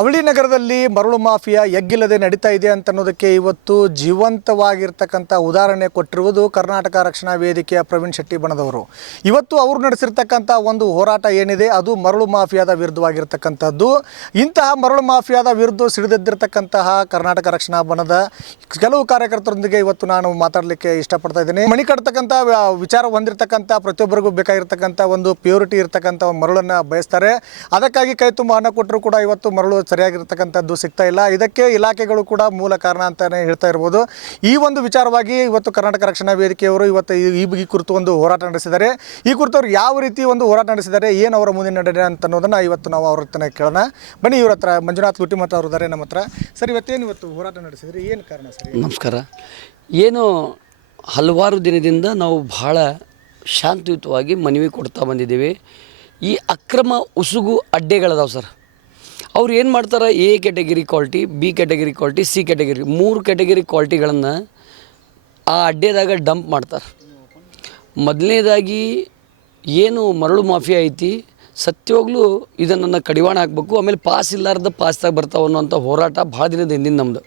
ಅವಳಿ ನಗರದಲ್ಲಿ ಮರಳು ಮಾಫಿಯಾ ಎಗ್ಗಿಲ್ಲದೆ ನಡೀತಾ ಇದೆ ಅಂತ ಅನ್ನೋದಕ್ಕೆ ಇವತ್ತು ಜೀವಂತವಾಗಿರ್ತಕ್ಕಂಥ ಉದಾಹರಣೆ ಕೊಟ್ಟಿರುವುದು ಕರ್ನಾಟಕ ರಕ್ಷಣಾ ವೇದಿಕೆಯ ಪ್ರವೀಣ್ ಶೆಟ್ಟಿ ಬಣದವರು. ಇವತ್ತು ಅವರು ನಡೆಸಿರ್ತಕ್ಕಂಥ ಒಂದು ಹೋರಾಟ ಏನಿದೆ ಅದು ಮರಳು ಮಾಫಿಯಾದ ವಿರುದ್ಧವಾಗಿರ್ತಕ್ಕಂಥದ್ದು. ಇಂತಹ ಮರಳು ಮಾಫಿಯಾದ ವಿರುದ್ಧ ಸಿಡಿದೆದ್ದಿರ್ತಕ್ಕಂತಹ ಕರ್ನಾಟಕ ರಕ್ಷಣಾ ಬಣದ ಕೆಲವು ಕಾರ್ಯಕರ್ತರೊಂದಿಗೆ ಇವತ್ತು ನಾನು ಮಾತಾಡಲಿಕ್ಕೆ ಇಷ್ಟಪಡ್ತಾ ಇದ್ದೀನಿ. ಮಣಿ ಕಟ್ತಕ್ಕಂಥ ವಿಚಾರ ಹೊಂದಿರತಕ್ಕಂಥ ಪ್ರತಿಯೊಬ್ಬರಿಗೂ ಬೇಕಾಗಿರ್ತಕ್ಕಂಥ ಒಂದು ಪ್ಯೂರಿಟಿ ಇರ್ತಕ್ಕಂಥ ಮರಳನ್ನು ಬಯಸ್ತಾರೆ. ಅದಕ್ಕಾಗಿ ಕೈ ತುಂಬ ಹಣ ಕೊಟ್ಟರು ಕೂಡ ಇವತ್ತು ಮರಳು ಸರಿಯಾಗಿರ್ತಕ್ಕಂಥದ್ದು ಸಿಗ್ತಾ ಇಲ್ಲ. ಇದಕ್ಕೆ ಇಲಾಖೆಗಳು ಕೂಡ ಮೂಲ ಕಾರಣ ಅಂತಲೇ ಹೇಳ್ತಾ ಇರ್ಬೋದು. ಈ ಒಂದು ವಿಚಾರವಾಗಿ ಇವತ್ತು ಕರ್ನಾಟಕ ರಕ್ಷಣಾ ವೇದಿಕೆಯವರು ಇವತ್ತು ಈ ಕುರಿತು ಒಂದು ಹೋರಾಟ ನಡೆಸಿದ್ದಾರೆ. ಈ ಕುರಿತು ಅವ್ರು ಯಾವ ರೀತಿ ಒಂದು ಹೋರಾಟ ನಡೆಸಿದ್ದಾರೆ, ಏನು ಅವರ ಮುಂದಿನ ನಡೆ ಅಂತ ಅನ್ನೋದನ್ನು ಇವತ್ತು ನಾವು ಅವ್ರ ಹತ್ರ ಕೇಳೋಣ. ಬನ್ನಿ, ಇವ್ರ ಹತ್ರ ಮಂಜುನಾಥ್ ಗುಟ್ಟಿಮಠ ಅವರು ಇದ್ದಾರೆ ನಮ್ಮ ಹತ್ರ. ಸರ್, ಇವತ್ತು ಹೋರಾಟ ನಡೆಸಿದ್ರೆ ಏನು ಕಾರಣ ಸರ್? ನಮಸ್ಕಾರ. ಏನು ಹಲವಾರು ದಿನದಿಂದ ನಾವು ಬಹಳ ಶಾಂತಿಯುತವಾಗಿ ಮನವಿ ಕೊಡ್ತಾ ಬಂದಿದ್ದೀವಿ. ಈ ಅಕ್ರಮ ಉಸುಗು ಅಡ್ಡೆಗಳದಾವೆ ಸರ್. ಅವ್ರು ಏನು ಮಾಡ್ತಾರೆ, A category quality, B category quality, C category 3 category ಕ್ವಾಲಿಟಿಗಳನ್ನು ಆ ಅಡ್ಡೆದಾಗ ಡಂಪ್ ಮಾಡ್ತಾರೆ. ಮೊದಲನೇದಾಗಿ ಏನು ಮರಳು ಮಾಫಿಯಾ ಐತಿ, ಸತ್ಯವಾಗ್ಲೂ ಇದನ್ನು ಕಡಿವಾಣ ಹಾಕಬೇಕು. ಆಮೇಲೆ ಪಾಸ್ ಇಲ್ಲಾರ್ದ ಪಾಸ್ದಾಗ ಬರ್ತಾವೆ ಅನ್ನೋಂಥ ಹೋರಾಟ ಭಾಳ ದಿನದ ಹಿಂದಿನ ನಮ್ಮದು.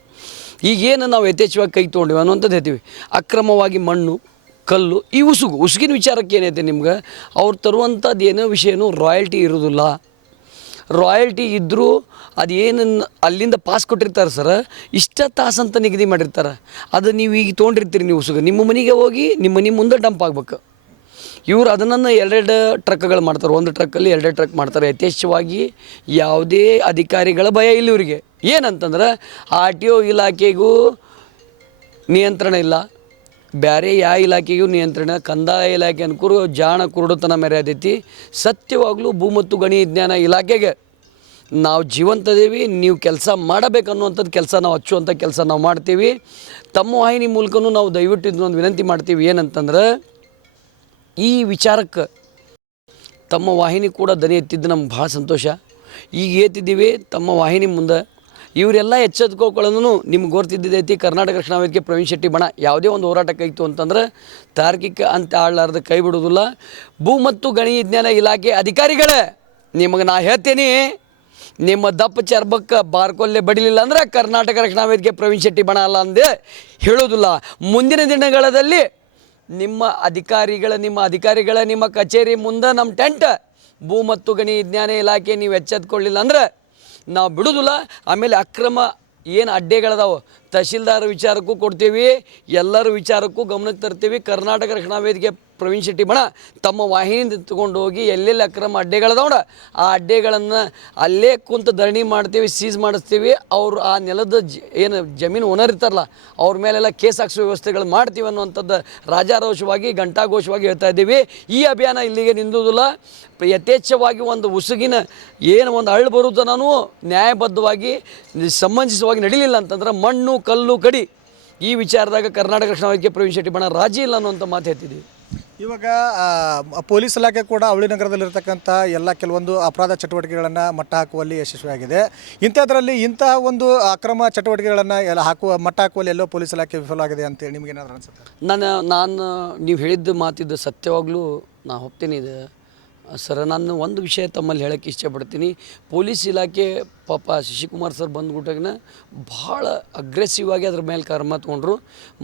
ಈಗೇನು ನಾವು ಯಥೇಚ್ಛವಾಗಿ ಕೈ ತೊಗೊಂಡಿವಿ ಅನ್ನೋಂಥದ್ದು ಹೇಳ್ತೀವಿ. ಅಕ್ರಮವಾಗಿ ಮಣ್ಣು ಕಲ್ಲು ಈ ಉಸುಗಿನ ವಿಚಾರಕ್ಕೆ ಏನೈತೆ ನಿಮ್ಗೆ, ಅವ್ರು ತರುವಂಥದ್ದು ಏನೋ ವಿಷಯನೂ ರಾಯಲ್ಟಿ ಇರೋದಿಲ್ಲ. ರಾಯಲ್ಟಿ ಇದ್ದರೂ ಅದೇನು ಅಲ್ಲಿಂದ ಪಾಸ್ ಕೊಟ್ಟಿರ್ತಾರೆ ಸರ್, ಇಷ್ಟ ತಾಸಂತ ನಿಗದಿ ಮಾಡಿರ್ತಾರೆ. ಅದು ನೀವು ಈಗ ತೊಗೊಂಡಿರ್ತೀರಿ, ನೀವು ಉಸುಗು ನಿಮ್ಮ ಮನೆಗೆ ಹೋಗಿ ನಿಮ್ಮ ಮನೆ ಮುಂದೆ ಡಂಪ್ ಆಗ್ಬೇಕು. ಇವರು ಅದನ್ನು 2 ಟ್ರಕ್ಗಳು ಮಾಡ್ತಾರೆ, ಒಂದು ಟ್ರಕ್ಕಲ್ಲಿ 2 ಟ್ರಕ್ ಮಾಡ್ತಾರೆ. ಯಥೇಚ್ಛವಾಗಿ ಯಾವುದೇ ಅಧಿಕಾರಿಗಳ ಭಯ ಇಲ್ಲ ಇವರಿಗೆ. ಏನಂತಂದ್ರೆ RTO ಇಲಾಖೆಗೂ ನಿಯಂತ್ರಣ ಇಲ್ಲ, ಬೇರೆ ಯಾವ ಇಲಾಖೆಗೂ ನಿಯಂತ್ರಣ. ಕಂದಾಯ ಇಲಾಖೆ ಅನ್ಕೂರು ಜಾಣ ಕುರುಡುತನ ಮೆರೆಯದೈತಿ. ಸತ್ಯವಾಗಲೂ ಭೂ ಮತ್ತು ಗಣಿ ವಿಜ್ಞಾನ ಇಲಾಖೆಗೆ ನಾವು ಜೀವಂತದೇವಿ, ನೀವು ಕೆಲಸ ಮಾಡಬೇಕನ್ನುವಂಥದ್ದು ಕೆಲಸ ನಾವು ಹಚ್ಚುವಂಥ ಕೆಲಸ ನಾವು ಮಾಡ್ತೀವಿ. ತಮ್ಮ ವಾಹಿನಿ ಮೂಲಕನೂ ನಾವು ದಯವಿಟ್ಟು ಇದನ್ನೊಂದು ವಿನಂತಿ ಮಾಡ್ತೀವಿ. ಏನಂತಂದ್ರೆ ಈ ವಿಚಾರಕ್ಕೆ ತಮ್ಮ ವಾಹಿನಿ ಕೂಡ ದನಿ ಎತ್ತಿದ್ದು ನಮ್ಗೆ ಭಾಳ ಸಂತೋಷ. ಈಗ ಏತಿದ್ದೀವಿ ತಮ್ಮ ವಾಹಿನಿ ಮುಂದೆ. ಇವರೆಲ್ಲ ಎಚ್ಚೆತ್ಕೊಳ್ಳೋನು ನಿಮ್ಗೆ ಗೊತ್ತಿದ್ದೈತಿ. ಕರ್ನಾಟಕ ರಕ್ಷಣಾ ವೇದಿಕೆ ಪ್ರವೀಣ್ ಶೆಟ್ಟಿ ಬಣ ಯಾವುದೇ ಒಂದು ಹೋರಾಟಕ್ಕೆ ಇತ್ತು ಅಂತಂದ್ರೆ ತಾರ್ಕಿಕ ಅಂತ ಆಡಲಾರ್ದ ಕೈ ಬಿಡೋದಿಲ್ಲ. ಭೂ ಮತ್ತು ಗಣಿ ವಿಜ್ಞಾನ ಇಲಾಖೆ ಅಧಿಕಾರಿಗಳೇ, ನಿಮಗೆ ನಾ ಹೇಳ್ತೀನಿ, ನಿಮ್ಮ ದಪ್ಪ ಚರ್ಬಕ್ಕೆ ಬಾರ್ಕೊಲ್ಲೆ ಬಡಿಲಿಲ್ಲ ಅಂದ್ರೆ ಕರ್ನಾಟಕ ರಕ್ಷಣಾ ವೇದಿಕೆ ಪ್ರವೀಣ್ ಶೆಟ್ಟಿ ಬಣ ಅಲ್ಲ ಅಂದೇ ಹೇಳೋದಿಲ್ಲ. ಮುಂದಿನ ದಿನಗಳಲ್ಲಿ ನಿಮ್ಮ ಅಧಿಕಾರಿಗಳ ನಿಮ್ಮ ಕಚೇರಿ ಮುಂದೆ ನಮ್ಮ ಟೆಂಟ್ ಭೂ ಮತ್ತು ಗಣಿ ವಿಜ್ಞಾನ ಇಲಾಖೆ ನೀವು ಎಚ್ಚೆತ್ಕೊಳ್ಳಿಲ್ಲ ಅಂದ್ರೆ ನಾವು ಬಿಡೋದಿಲ್ಲ. ಆಮೇಲೆ ಅಕ್ರಮ ಏನು ಅಡ್ಡೆಗಳದಾವೆ ತಹಶೀಲ್ದಾರ್ ವಿಚಾರಕ್ಕೂ ಕೊಡ್ತೀವಿ, ಎಲ್ಲರ ವಿಚಾರಕ್ಕೂ ಗಮನಕ್ಕೆ ತರ್ತೀವಿ. ಕರ್ನಾಟಕ ರಕ್ಷಣಾ ವೇದಿಕೆ ಪ್ರವೀಣ್ ಶೆಟ್ಟಿ ಬಣ ತಮ್ಮ ವಾಹಿನಿಯಿಂದ ತೊಗೊಂಡು ಹೋಗಿ ಎಲ್ಲೆಲ್ಲಿ ಅಕ್ರಮ ಅಡ್ಡೆಗಳದಾವಣ ಆ ಅಡ್ಡೆಗಳನ್ನು ಅಲ್ಲೇ ಕುಂತು ಧರಣಿ ಮಾಡ್ತೀವಿ, ಸೀಸ್ ಮಾಡಿಸ್ತೀವಿ. ಅವರು ಆ ನೆಲದ ಏನು ಜಮೀನು ಓನರ್ ಇರ್ತಾರಲ್ಲ ಅವ್ರ ಮೇಲೆಲ್ಲ ಕೇಸ್ ಹಾಕ್ಸೋ ವ್ಯವಸ್ಥೆಗಳು ಮಾಡ್ತೀವಿ ಅನ್ನುವಂಥದ್ದು ರಾಜಾರೋಷವಾಗಿ ಘಂಟಾಘೋಷವಾಗಿ ಹೇಳ್ತಾ ಇದ್ದೀವಿ. ಈ ಅಭಿಯಾನ ಇಲ್ಲಿಗೆ ನಿಂದುವುದಿಲ್ಲ. ಯಥೇಚ್ಛವಾಗಿ ಒಂದು ಉಸುಗಿನ ಏನು ಒಂದು ಅಳ್ಳು ಬರುತ್ತೋ ನಾನು ನ್ಯಾಯಬದ್ಧವಾಗಿ ಸಂಬಂಧಿಸುವಾಗಿ ನಡೀಲಿಲ್ಲ ಅಂತಂದ್ರೆ ಮಣ್ಣು ಕಲ್ಲು ಕಡಿ ಈ ವಿಚಾರದಾಗ ಕರ್ನಾಟಕ ರಕ್ಷಣಾ ವೇದಿಕೆ ಪ್ರವೀಣ್ ಶೆಟ್ಟಿ ಬಣ ರಾಜಿ ಇಲ್ಲ ಅನ್ನುವಂಥ ಮಾತು ಹೇಳ್ತಿದ್ದೀವಿ. ಇವಾಗ ಪೊಲೀಸ್ ಇಲಾಖೆ ಕೂಡ ಅವಳಿ ನಗರದಲ್ಲಿರ್ತಕ್ಕಂಥ ಎಲ್ಲ ಕೆಲವೊಂದು ಅಪರಾಧ ಚಟುವಟಿಕೆಗಳನ್ನು ಮಟ್ಟ ಹಾಕುವಲ್ಲಿ ಯಶಸ್ವಿಯಾಗಿದೆ. ಇಂಥದ್ರಲ್ಲಿ ಇಂತಹ ಒಂದು ಅಕ್ರಮ ಚಟುವಟಿಕೆಗಳನ್ನು ಎಲ್ಲ ಮಟ್ಟ ಹಾಕುವಲ್ಲಿ ಎಲ್ಲೋ ಪೊಲೀಸ್ ಇಲಾಖೆ ವಿಫಲವಾಗಿದೆ ಅಂತೇಳಿ ನಿಮ್ಗೆ ಏನಾದರೂ ಅನ್ಸುತ್ತೆ? ನಾನು ನೀವು ಹೇಳಿದ್ದು ಮಾತಿದ್ದು ಸತ್ಯವಾಗ್ಲೂ ನಾ ಹೋಗ್ತೀನಿ. ಇದು ಸರ್, ನಾನು ಒಂದು ವಿಷಯ ತಮ್ಮಲ್ಲಿ ಹೇಳೋಕ್ಕೆ ಇಷ್ಟಪಡ್ತೀನಿ. ಪೊಲೀಸ್ ಇಲಾಖೆ ಪಾಪ ಶಶಿಕುಮಾರ್ ಸರ್ ಬಂದ್ಬಿಟ್ಟಾಗಿನ ಭಾಳ ಅಗ್ರೆಸಿವ್ ಆಗಿ ಅದ್ರ ಮೇಲೆ ಕ್ರಮ ತೊಗೊಂಡ್ರು.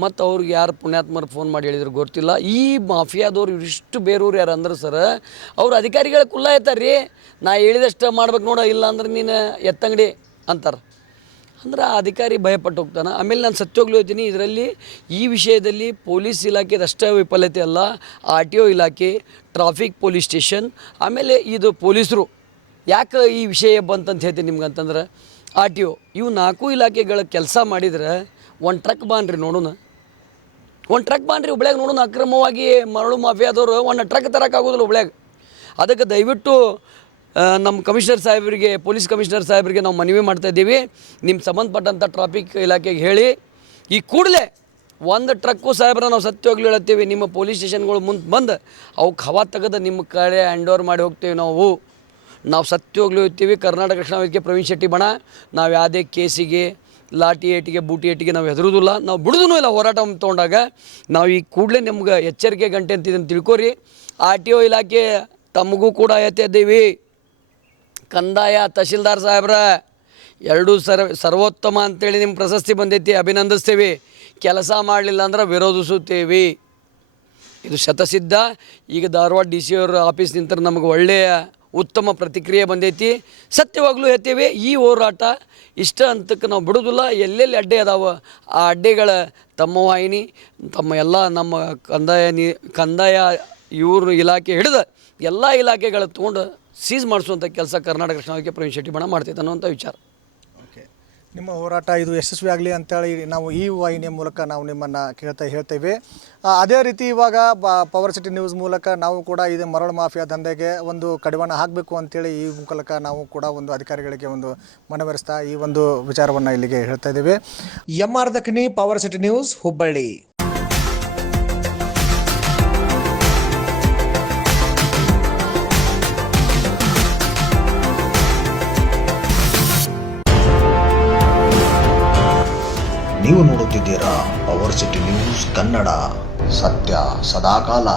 ಮತ್ತು ಅವ್ರಿಗೆ ಯಾರು ಪುಣ್ಯಾತ್ಮರು ಫೋನ್ ಮಾಡಿ ಹೇಳಿದ್ರು ಗೊತ್ತಿಲ್ಲ. ಈ ಮಾಫಿಯಾದವ್ರು ಇವಿಷ್ಟು ಬೇರೂರು ಯಾರು ಅಂದ್ರೆ ಸರ್, ಅವ್ರು ಅಧಿಕಾರಿಗಳ ಕುಲ್ಲ ಎತ್ತಾರೆ ರೀ. ನಾ ಹೇಳಿದಷ್ಟು ಮಾಡ್ಬೇಕು ನೋಡ, ಇಲ್ಲ ಅಂದ್ರೆ ನೀನು ಎತ್ತಂಗಡಿ ಅಂತಾರೆ. ಅಂದ್ರೆ ಆ ಅಧಿಕಾರಿ ಭಯಪಟ್ಟು ಹೋಗ್ತಾನೆ. ಆಮೇಲೆ ನಾನು ಸತ್ಯೋಗ್ಲೂ ಹೇಳ್ತೀನಿ, ಇದರಲ್ಲಿ ಈ ವಿಷಯದಲ್ಲಿ ಪೊಲೀಸ್ ಇಲಾಖೆದಷ್ಟೇ ವಿಫಲತೆ ಅಲ್ಲ, RTO ಇಲಾಖೆ, ಟ್ರಾಫಿಕ್ ಪೊಲೀಸ್ ಸ್ಟೇಷನ್, ಆಮೇಲೆ ಇದು ಪೊಲೀಸರು ಯಾಕೆ ಈ ವಿಷಯ ಬಂತಂತ ಹೇಳ್ತೀನಿ ನಿಮ್ಗೆ ಅಂತಂದ್ರೆ RTO ಇವು 4 ಇಲಾಖೆಗಳ ಕೆಲಸ ಮಾಡಿದ್ರೆ ಒಂದು ಟ್ರಕ್ ಬಾನ್ರಿ ನೋಡೋಣ, ಒಂದು ಟ್ರಕ್ ಬಾನ್ರಿ ಹುಬ್ಳ್ಯಾಗ ನೋಡೋಣ. ಅಕ್ರಮವಾಗಿ ಮರಳು ಮಾಫಿಯಾದವರು ಒಂದು ಟ್ರಕ್ ತರೋಕ್ಕಾಗೋದಿಲ್ಲ ಹುಬ್ಳ್ಯಾಗ. ಅದಕ್ಕೆ ದಯವಿಟ್ಟು ನಮ್ಮ ಕಮಿಷನರ್ ಸಾಹೇಬರಿಗೆ, ಪೊಲೀಸ್ ಕಮಿಷನರ್ ಸಾಹೇಬರಿಗೆ ನಾವು ಮನವಿ ಮಾಡ್ತಾಯಿದ್ದೀವಿ, ನಿಮ್ಮ ಸಂಬಂಧಪಟ್ಟಂಥ ಟ್ರಾಫಿಕ್ ಇಲಾಖೆಗೆ ಹೇಳಿ ಈ ಕೂಡಲೇ ಒಂದು ಟ್ರಕ್ಕು ಸಾಹೇಬ್ರ ನಾವು ಸತ್ಯವಾಗ್ಲೂ ಹೇಳ್ತೀವಿ, ನಿಮ್ಮ ಪೊಲೀಸ್ ಸ್ಟೇಷನ್ಗಳು ಮುಂದೆ ಬಂದು ಅವಕ್ಕೆ ಹವಾ ತೆಗೆದು ನಿಮ್ಮ ಕಡೆ ಹ್ಯಾಂಡ್ ಓವರ್ ಮಾಡಿ ಹೋಗ್ತೀವಿ. ನಾವು ಸತ್ಯವಾಗ್ಲೂ ಹೇಳ್ತೀವಿ. ಕರ್ನಾಟಕ ರಕ್ಷಣಾ ವೇದಿಕೆ ಪ್ರವೀಣ್ ಶೆಟ್ಟಿ ಬಣ ನಾವು ಯಾವುದೇ ಕೇಸಿಗೆ, ಲಾಠಿ ಏಟಿಗೆ, ಬೂಟಿ ಏಟಿಗೆ ನಾವು ಹೆದರುವುದಿಲ್ಲ, ನಾವು ಬಿಡೋದೂ ಇಲ್ಲ. ಹೋರಾಟ ತೊಗೊಂಡಾಗ ನಾವು ಈ ಕೂಡಲೇ ನಿಮ್ಗೆ ಎಚ್ಚರಿಕೆ ಗಂಟೆ ಅಂತಿದ್ದನ್ನು ತಿಳ್ಕೊರಿ. RTO ಇಲಾಖೆ ತಮಗೂ ಕೂಡ ಎತ್ತಿದ್ದೀವಿ. ಕಂದಾಯ ತಹಶೀಲ್ದಾರ್ ಸಾಹೇಬ್ರ ಎರಡೂ ಸರ್ವೋತ್ತಮ ಅಂತೇಳಿ ನಿಮ್ಮ ಪ್ರಶಸ್ತಿ ಬಂದೈತಿ, ಅಭಿನಂದಿಸ್ತೇವೆ. ಕೆಲಸ ಮಾಡಲಿಲ್ಲ ಅಂದ್ರೆ ವಿರೋಧಿಸುತ್ತೇವೆ. ಇದು ಶತಸಿದ್ಧ. ಈಗ ಧಾರವಾಡ DC ಅವ್ರ ಆಫೀಸ್ ನಿಂತರ ನಮಗೆ ಒಳ್ಳೆಯ ಉತ್ತಮ ಪ್ರತಿಕ್ರಿಯೆ ಬಂದೈತಿ. ಸತ್ಯವಾಗ್ಲೂ ಹೇಳ್ತೇವೆ, ಈ ಹೋರಾಟ ಇಷ್ಟ ಅಂತಕ್ಕೆ ನಾವು ಬಿಡೋದಿಲ್ಲ. ಎಲ್ಲೆಲ್ಲಿ ಅಡ್ಡೆ ಅದಾವ ಆ ಅಡ್ಡೆಗಳ ತಮ್ಮ ವಾಹಿನಿ, ತಮ್ಮ ಎಲ್ಲ ನಮ್ಮ ಕಂದಾಯ ಇವ್ರ ಇಲಾಖೆ ಹಿಡಿದು ಎಲ್ಲ ಇಲಾಖೆಗಳ ತೊಗೊಂಡು ಸೀಸ್ ಮಾಡಿಸುವಂಥ ಕೆಲಸ ಕರ್ನಾಟಕ ರಕ್ಷಣಾ ವೇದಿಕೆ ಪ್ರವೀಣ್ ಶೆಟ್ಟಿ ಬಣ ಮಾಡ್ತೈತೆ ಅನ್ನುವಂಥ ವಿಚಾರ. ಓಕೆ, ನಿಮ್ಮ ಹೋರಾಟ ಇದು ಯಶಸ್ವಿ ಆಗಲಿ ಅಂತೇಳಿ ನಾವು ಈ ವಾಹಿನಿಯ ಮೂಲಕ ನಾವು ನಿಮ್ಮನ್ನು ಹೇಳ್ತೇವೆ. ಅದೇ ರೀತಿ ಇವಾಗ ಪವರ್ ಸಿಟಿ ನ್ಯೂಸ್ ಮೂಲಕ ನಾವು ಕೂಡ ಇದು ಮರಳು ಮಾಫಿಯಾ ದಂಧೆಗೆ ಒಂದು ಕಡಿವಾಣ ಹಾಕಬೇಕು ಅಂತೇಳಿ ಈ ಮೂಲಕ ನಾವು ಕೂಡ ಒಂದು ಅಧಿಕಾರಿಗಳಿಗೆ ಒಂದು ಮನವರಿಸ್ತಾ ಈ ಒಂದು ವಿಚಾರವನ್ನು ಇಲ್ಲಿಗೆ ಹೇಳ್ತಾ ಇದ್ದೇವೆ. MR Dakhani, power city news, Hubballi. ನೀವು ನೋಡುತ್ತಿದ್ದೀರಾ ಪವರ್ ಸಿಟಿ ನ್ಯೂಸ್ ಕನ್ನಡ, ಸತ್ಯ ಸದಾಕಾಲ.